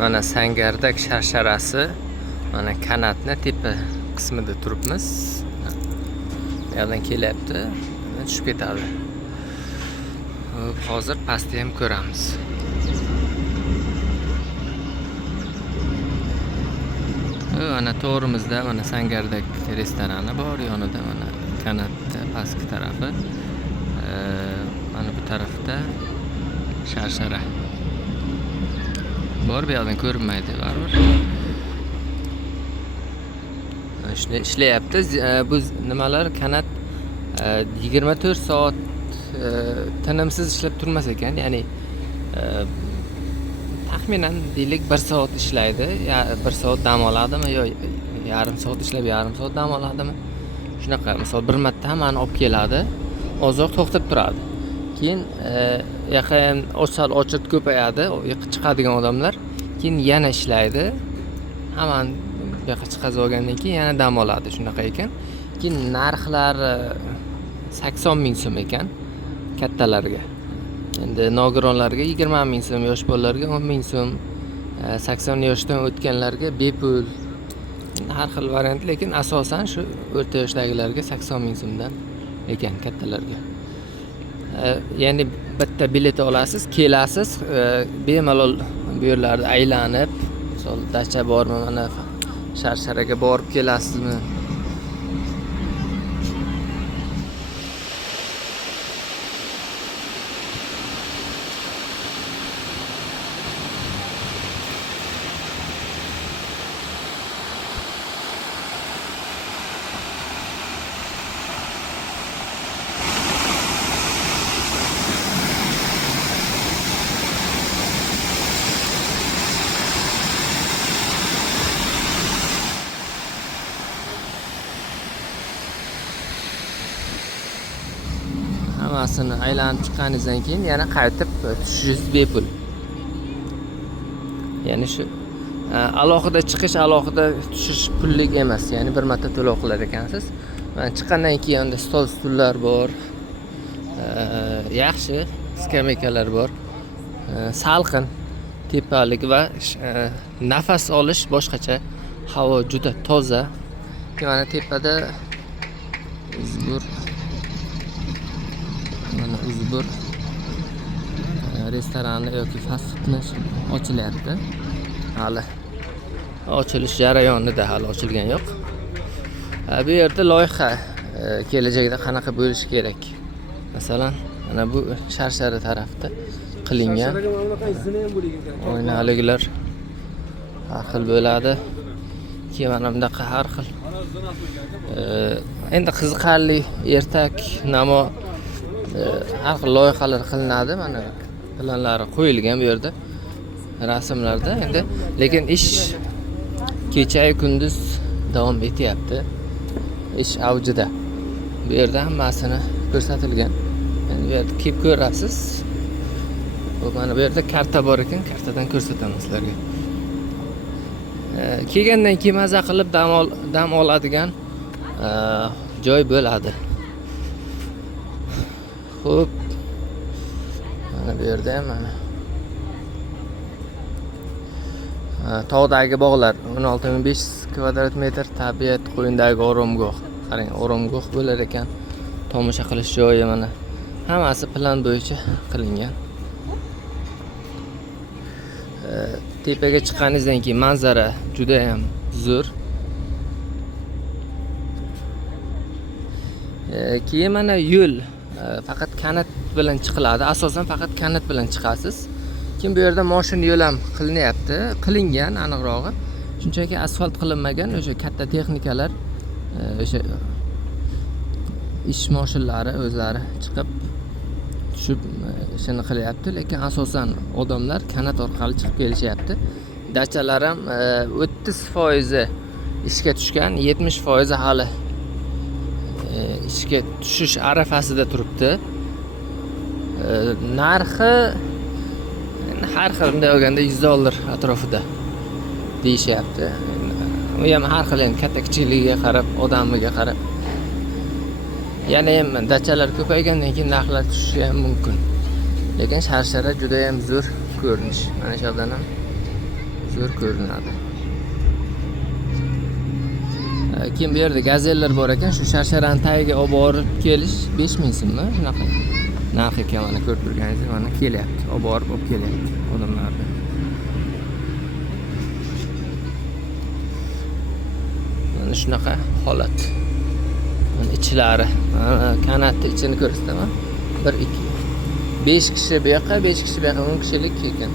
Mana Sangardak sharsharasi, mana kanatni tepa qismida turibmiz. Bu yerdan kelyapti, tushib ketadi. Hozir pastda ham ko'ramiz. Mana to'g'rimizda mana Sangardak restorani bor, yonida mana kanatda pastki tarafi. Mana bu tarafda sharshara. Bor, bu yerdan ko'rinmaydi baribir. Shuni ishlayapti. Bu nimalar kanat 24 soat tinimsiz ishlab turmas ekan, ya'ni taxminan deylik 1 soat ishlaydi, 1 soat dam oladimi yo yarim soat ishlab yarim soat dam oladimi? Shunaqa, misol bir marta hammani olib keladi, ozoq to'xtab turadi. Keyin yoqqa ham ochirt ko'payadi, chiqadigan odamlar, keyin yana ishlaydi. Hammani bu yoqqa chiqazib olgandan keyin yana dam oladi, shunaqa ekan. Keyin narxlari 80 ming so'm ekan kattalarga. Endi nogironlarga 20 ming so'm, yosh bolalarga 10 ming so'm, 80 yoshdan o'tganlarga bepul. Har xil variant, lekin asosan shu o'rta yoshdagilarga 80 ming so'mdan ekan kattalarga. Ya'ni bitta bilet olasiz, kelasiz, bemalol bu yerlarda aylanib, misol dacha bormi, mana sharsharaga borib kelasizmi? Hammasini aylanib chiqqaningizdan keyin yana qaytib tushishingiz bepul. Ya'ni shu alohida chiqish, alohida tushish pullik emas. Ya'ni bir marta to'lov qilar ekansiz. Mana chiqqandan keyin unda stullar bor. Yaxshi skameykalar bor. Salqin, tepalik va nafas olish boshqacha. Havo juda toza. Mana tepada uzbur restorani yoki fast foodni ochilyapti. Hali ochilish jarayonida, hali ochilgan yo'q. Bu yerda loyiha kelajakda qanaqa bo'lishi kerak. Masalan, mana bu sharshara tarafda qilingan o'ynaliklar har xil bo'ladi. Keyin mana bunaqa har xil endi qiziqarli ertak, namo har xil loyihalar qilinadi. Mana planlari qo'yilgan bu yerda, rasmlarda. Endi lekin ish kecha-yu kunduz davom etyapti. Ish avjida. Bu yerda hammasini ko'rsatilgan. Endi bu yerda kelib ko'rasiz. Mana bu yerda karta bor ekan, kartadan ko'rsataman sizlarga. Kelgandan keyin maza qilib dam oladigan joy bo'ladi. Xo'p. Mana bu yerda ham mana tog'dagi bog'lar 16500 kvadrat metr tabiat qo'yindagi oromgoh. Qarang, oromgoh bo'lar ekan. Tomosha qilish joyi mana. Hammasi plan bo'yicha qilingan. Tepaga chiqqaningizdan keyin manzara juda ham zo'r. Keyin mana yo'l faqat kanat bilan chiqiladi. Asosan faqat kanat bilan chiqasiz. Keyin bu yerda mashina yo'l ham qilinyapti. Qilingan aniqrog'i. Shunchaki asfalt qilinmagan, o'sha katta texnikalar, o'sha ish mashinalari o'zlari chiqib tushib ishini qilyapti, lekin asosan odamlar kanat orqali chiqib kelishyapti. Dachalar ham 30% ishga tushgan, 70% hali ishga tushish arafasida turibdi. Narxi har xil, bunday olganda $100 atrofida deyishyapti. U ham har xil, endi katta kichikligiga qarab, odamiga qarab. Yana ham dachalar ko'paygandan keyin narxlar tushishi ham mumkin. Lekin sharshara juda ham zo'r ko'rinish. Mana shu yerdan ham zo'r ko'rinadi. Keyin bu yerda gazellar bor ekan, shu sharsharani tagiga olib borib kelish 5000 so'mmi? Shunaqa. Narx ekan, mana ko'rib turganingiz, mana kelyapti. Olib kelyapti odamlarni. Mana shunaqa holat. Mana ichlari, kanatni ichini ko'rsataman. 1 2 5 kishi bu yoqqa, 5 kishi bu yoqqa, 10 kishilik ekan.